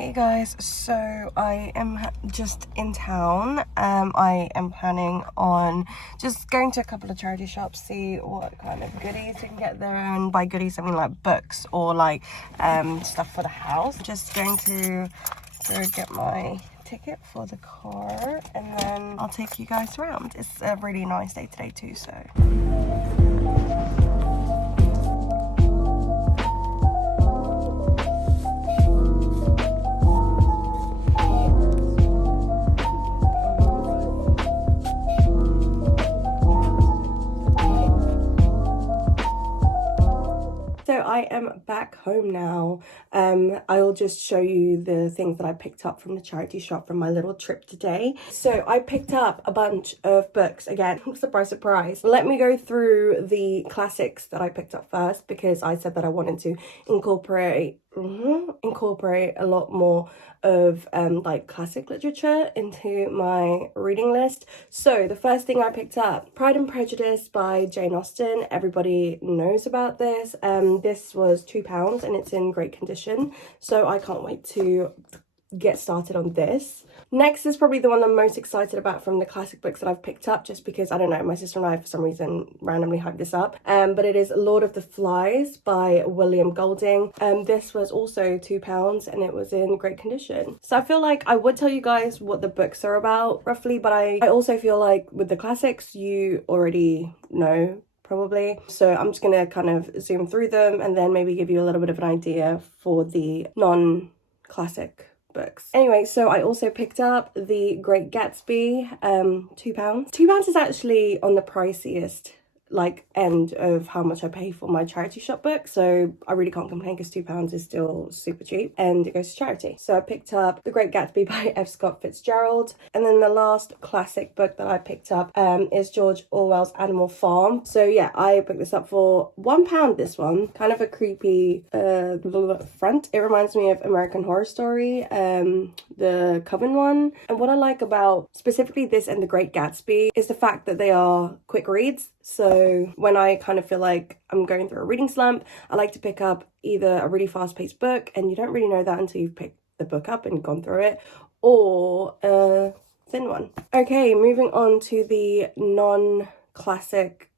Hey guys, so I am just in town. I am planning on just going to a couple of charity shops, see what kind of goodies we can get there. And by goodies I mean like books or like stuff for the house. Just going to go get my ticket for the car and then I'll take you guys around. It's a really nice day today too, so I am back home now. I'll just show you the things that I picked up from the charity shop from my little trip today. So I picked up a bunch of books. Again, surprise, surprise. Let me go through the classics that I picked up first because I said that I wanted to incorporate a lot more of like classic literature into my reading list. So the first thing I picked up, Pride and Prejudice by Jane Austen. Everybody knows about this. This was £2 and it's in great condition, so I can't wait to get started on this. Next is probably the one I'm most excited about from the classic books that I've picked up, just because, I don't know, my sister and I for some reason randomly hyped this up. But it is Lord of the Flies by William Golding. This was also £2 and it was in great condition. So I feel like I would tell you guys what the books are about roughly, but I also feel like with the classics you already know probably. So I'm just gonna kind of zoom through them and then maybe give you a little bit of an idea for the non-classic books. Anyway, so I also picked up The Great Gatsby, £2. £2 is actually on the priciest like end of how much I pay for my charity shop book, so I really can't complain because £2 is still super cheap and it goes to charity. So I picked up The Great Gatsby by F. Scott Fitzgerald, and then the last classic book that I picked up is George Orwell's Animal Farm. So yeah, I picked this up for £1. This one, kind of a creepy front. It reminds me of American Horror Story, the Coven one. And what I like about specifically this and The Great Gatsby is the fact that they are quick reads. So when I kind of feel like I'm going through a reading slump, I like to pick up either a really fast-paced book, and you don't really know that until you've picked the book up and gone through it, or a thin one. Okay, moving on to the non-classic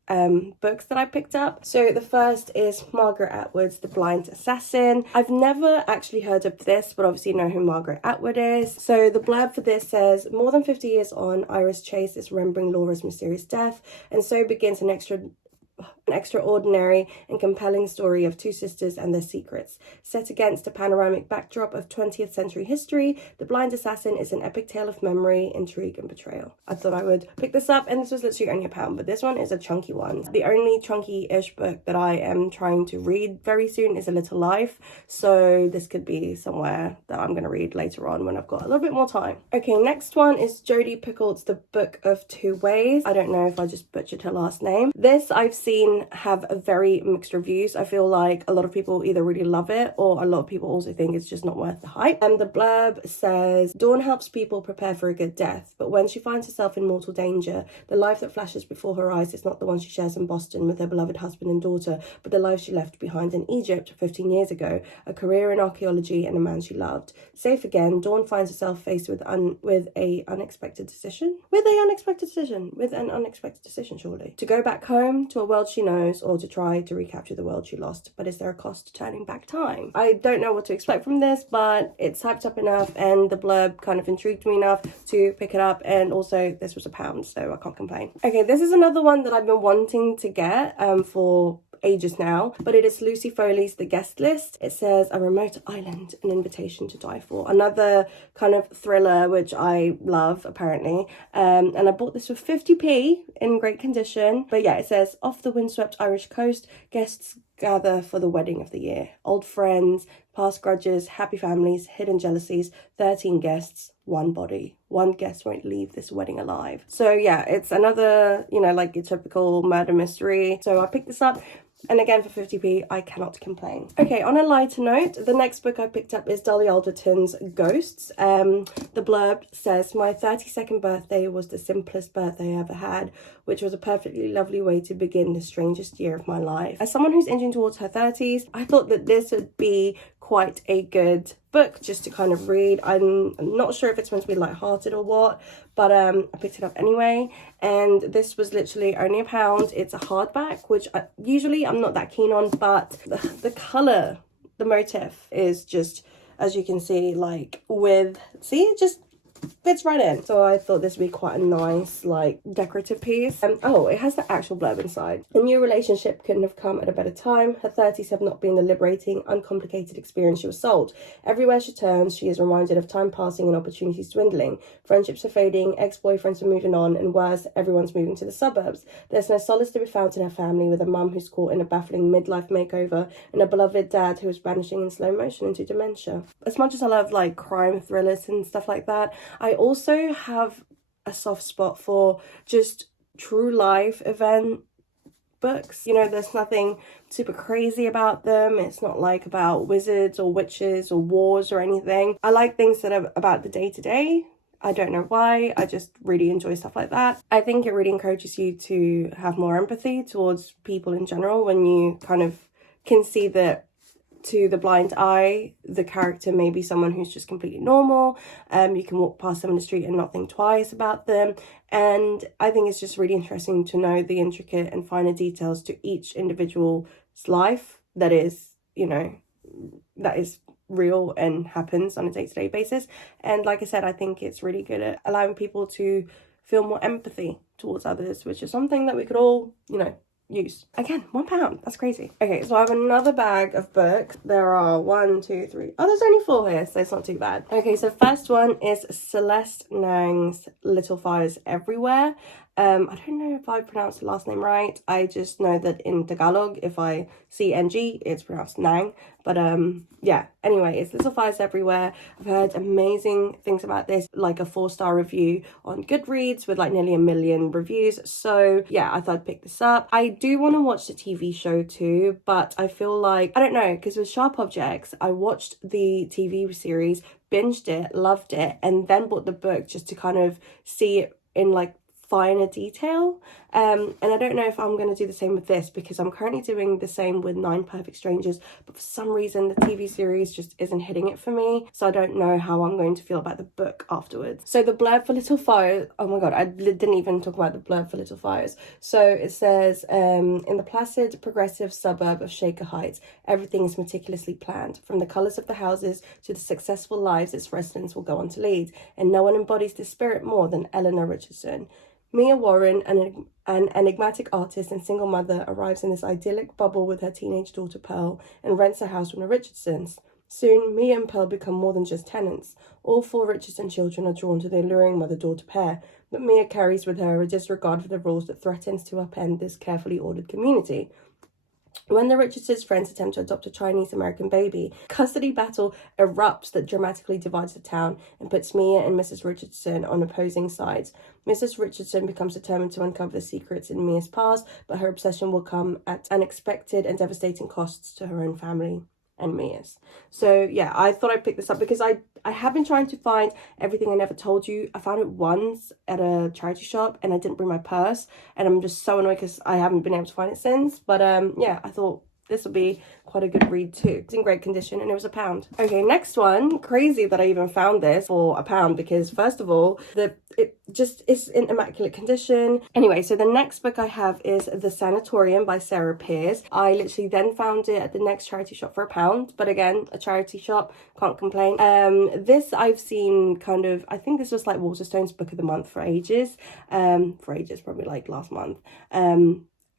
books that I picked up. So the first is Margaret Atwood's The Blind Assassin. I've never actually heard of this, but obviously know who Margaret Atwood is. So the blurb for this says, more than 50 years on, Iris Chase is remembering Laura's mysterious death, and so begins an extraordinary and compelling story of two sisters and their secrets. Set against a panoramic backdrop of 20th century history, The Blind Assassin is an epic tale of memory, intrigue and betrayal. I thought I would pick this up, and this was literally only £1, but this one is a chunky one. The only chunky-ish book that I am trying to read very soon is A Little Life, so this could be somewhere that I'm going to read later on when I've got a little bit more time. Okay, next one is Jodi Picoult's The Book of Two Ways. I don't know if I just butchered her last name. This I've seen have a very mixed reviews. I feel like a lot of people either really love it or a lot of people also think it's just not worth the hype. And the blurb says, Dawn helps people prepare for a good death, but when she finds herself in mortal danger, the life that flashes before her eyes is not the one she shares in Boston with her beloved husband and daughter, but the life she left behind in Egypt 15 years ago, a career in archaeology and a man she loved. Safe again, Dawn finds herself faced with an unexpected decision, surely. To go back home to a world she knows, or to try to recapture the world she lost. But is there a cost to turning back time? I don't know what to expect from this, but it's hyped up enough and the blurb kind of intrigued me enough to pick it up, and also this was £1, so I can't complain. Okay, this is another one that I've been wanting to get for ages now, but it is Lucy Foley's The Guest List. It says, A Remote Island, An Invitation to Die For. Another kind of thriller, which I love, apparently. And I bought this for 50p in great condition. But yeah, it says, off the windswept Irish coast, guests gather for the wedding of the year. Old friends, past grudges, happy families, hidden jealousies, 13 guests, one body. One guest won't leave this wedding alive. So yeah, it's another, you know, like your typical murder mystery. So I picked this up. And again, for 50p, I cannot complain. Okay, on a lighter note, the next book I picked up is Dolly Alderton's Ghosts. The blurb says, my 32nd birthday was the simplest birthday I ever had, which was a perfectly lovely way to begin the strangest year of my life. As someone who's inching towards her 30s, I thought that this would be quite a good book just to kind of read. I'm not sure if it's meant to be lighthearted or what, but I picked it up anyway, and this was literally only £1. It's a hardback, which usually I'm not that keen on, but the colour, the motif is just, as you can see, like see, it just fits right in. So I thought this would be quite a nice, like, decorative piece. Oh, it has the actual blurb inside. A new relationship couldn't have come at a better time. Her 30s have not been the liberating, uncomplicated experience she was sold. Everywhere she turns, she is reminded of time passing and opportunities dwindling. Friendships are fading, ex-boyfriends are moving on, and worse, everyone's moving to the suburbs. There's no solace to be found in her family, with a mum who's caught in a baffling midlife makeover and a beloved dad who is vanishing in slow motion into dementia. As much as I love, like, crime thrillers and stuff like that, I also have a soft spot for just true life event books. You know, there's nothing super crazy about them. It's not like about wizards or witches or wars or anything. I like things that are about the day-to-day. I don't know why. I just really enjoy stuff like that. I think it really encourages you to have more empathy towards people in general when you kind of can see that to the blind eye, the character may be someone who's just completely normal. You can walk past them in the street and not think twice about them. And I think it's just really interesting to know the intricate and finer details to each individual's life that is, you know, that is real and happens on a day-to-day basis. And like I said, I think it's really good at allowing people to feel more empathy towards others, which is something that we could all, you know, use. Again, £1. That's crazy. Okay, so I have another bag of books. There are 1, 2, 3. Oh, there's only 4 here, so it's not too bad. Okay, so first one is Celeste Nang's Little Fires Everywhere. I don't know if I pronounced the last name right. I just know that in Tagalog, if I see NG, it's pronounced Nang. But yeah, anyway, it's Little Fires Everywhere. I've heard amazing things about this, like a 4-star review on Goodreads with like nearly 1 million reviews. So yeah, I thought I'd pick this up. I do want to watch the TV show too, but I feel like, I don't know, because with Sharp Objects, I watched the TV series, binged it, loved it, and then bought the book just to kind of see it in like finer detail. And I don't know if I'm going to do the same with this, because I'm currently doing the same with 9 Perfect Strangers, but for some reason the TV series just isn't hitting it for me, so I don't know how I'm going to feel about the book afterwards. So the blurb for Little Fires, oh my god, I didn't even talk about the blurb for Little Fires. So it says, in the placid, progressive suburb of Shaker Heights, everything is meticulously planned, from the colours of the houses to the successful lives its residents will go on to lead, and no one embodies this spirit more than Eleanor Richardson. Mia Warren, an enigmatic artist and single mother, arrives in this idyllic bubble with her teenage daughter Pearl and rents a house from the Richardsons. Soon, Mia and Pearl become more than just tenants. All 4 Richardson children are drawn to the alluring mother-daughter pair, but Mia carries with her a disregard for the rules that threatens to upend this carefully ordered community. When the Richardsons' friends attempt to adopt a Chinese-American baby, custody battle erupts that dramatically divides the town and puts Mia and Mrs. Richardson on opposing sides. Mrs. Richardson becomes determined to uncover the secrets in Mia's past, but her obsession will come at unexpected and devastating costs to her own family and Mia's. So yeah, I thought I'd pick this up because I have been trying to find Everything I Never Told You. I found it once at a charity shop and I didn't bring my purse, and I'm just so annoyed because I haven't been able to find it since. But yeah, I thought this will be quite a good read too. It's in great condition and it was £1. Okay, next one. Crazy that I even found this for £1, because first of all, it just is in immaculate condition. Anyway, so the next book I have is The Sanatorium by Sarah Pearse. I literally then found it at the next charity shop for £1, but again, a charity shop, can't complain. This I've seen kind of, I think this was like Waterstones book of the month for ages, probably like last month.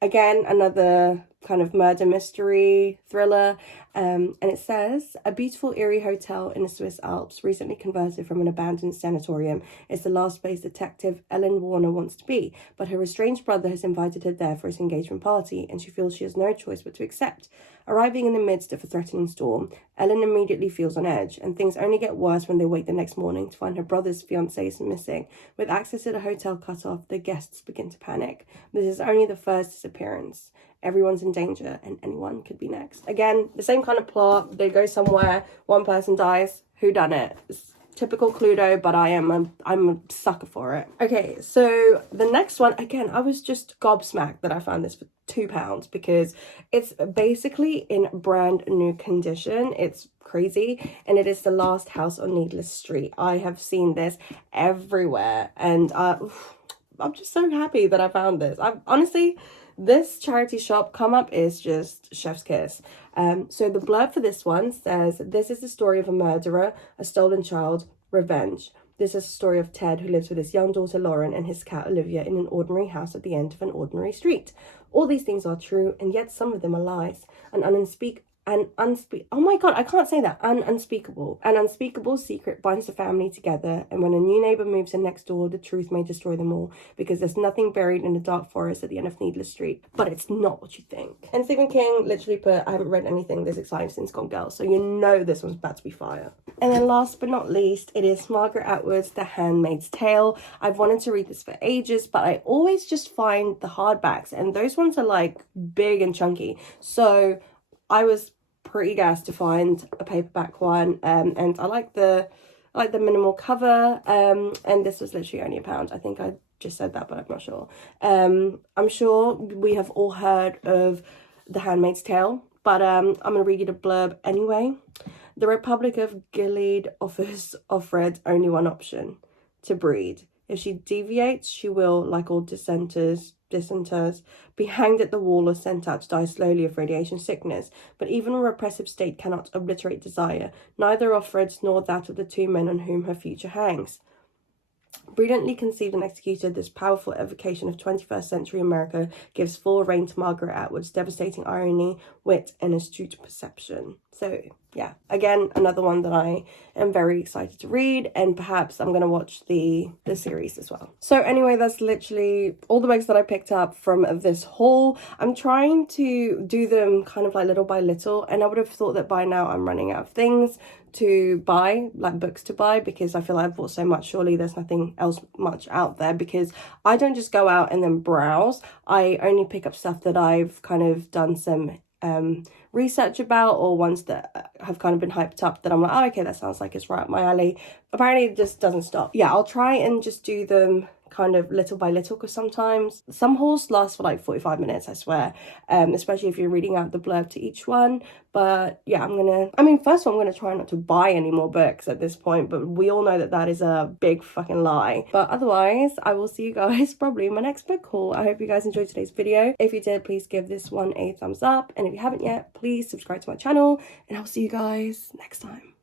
Again, another kind of murder mystery thriller, and it says, a beautiful eerie hotel in the Swiss Alps, recently converted from an abandoned sanatorium, is the last place detective Ellen Warner wants to be, but her estranged brother has invited her there for his engagement party, and she feels she has no choice but to accept. Arriving in the midst of a threatening storm, Ellen immediately feels on edge, and things only get worse when they wake the next morning to find her brother's fiancée is missing. With access to the hotel cut off, the guests begin to panic. This is only the first disappearance. Everyone's in danger and anyone could be next. Again, the same kind of plot. They go somewhere, one person dies. Who done it? Typical Cluedo, but I'm a sucker for it. Okay, so the next one, again, I was just gobsmacked that I found this for £2 because it's basically in brand new condition. It's crazy, and it is The Last House on Needless Street. I have seen this everywhere, and I'm just so happy that I found this. Honestly, this charity shop come up is just chef's kiss. So the blurb for this one says, "This is the story of a murderer, a stolen child, revenge. This is a story of Ted, who lives with his young daughter Lauren and his cat Olivia in an ordinary house at the end of an ordinary street. All these things are true, and yet some of them are lies. Oh my god, I can't say that. An unspeakable secret binds the family together, and when a new neighbor moves in next door, the truth may destroy them all, because there's nothing buried in the dark forest at the end of Needless Street. But it's not what you think." And Stephen King literally put, "I haven't read anything this exciting since Gone Girl," so you know this one's about to be fire. And then last but not least, it is Margaret Atwood's The Handmaid's Tale. I've wanted to read this for ages, but I always just find the hardbacks, and those ones are like big and chunky. So I was pretty gassed to find a paperback one, and I like the minimal cover, and this was literally only £1. I think I just said that, but I'm not sure. I'm sure we have all heard of The Handmaid's Tale, but I'm gonna read you the blurb anyway. "The Republic of Gilead offers Offred only one option: to breed. If she deviates, she will, like all dissenters, be hanged at the wall or sent out to die slowly of radiation sickness. But even a repressive state cannot obliterate desire, neither Offred's nor that of the two men on whom her future hangs." Brilliantly conceived and executed, this powerful evocation of 21st century America gives full rein to Margaret Atwood's devastating irony, wit, and astute perception. So yeah, again, another one that I am very excited to read, and perhaps I'm going to watch the series as well. So anyway, that's literally all the books that I picked up from this haul. I'm trying to do them kind of like little by little, and I would have thought that by now I'm running out of things to buy, like books to buy, because I feel like I've bought so much. Surely there's nothing else much out there, because I don't just go out and then browse. I only pick up stuff that I've kind of done some research about, or ones that have kind of been hyped up that I'm like, oh, okay, that sounds like it's right up my alley. Apparently it just doesn't stop. Yeah, I'll try and just do them kind of little by little, because sometimes some hauls last for like 45 minutes, I swear, especially if you're reading out the blurb to each one. But yeah, first of all, I'm gonna try not to buy any more books at this point, but we all know that that is a big fucking lie. But otherwise, I will see you guys probably in my next book haul. I hope you guys enjoyed today's video. If you did, please give this one a thumbs up, and if you haven't yet, please subscribe to my channel, and I'll see you guys next time.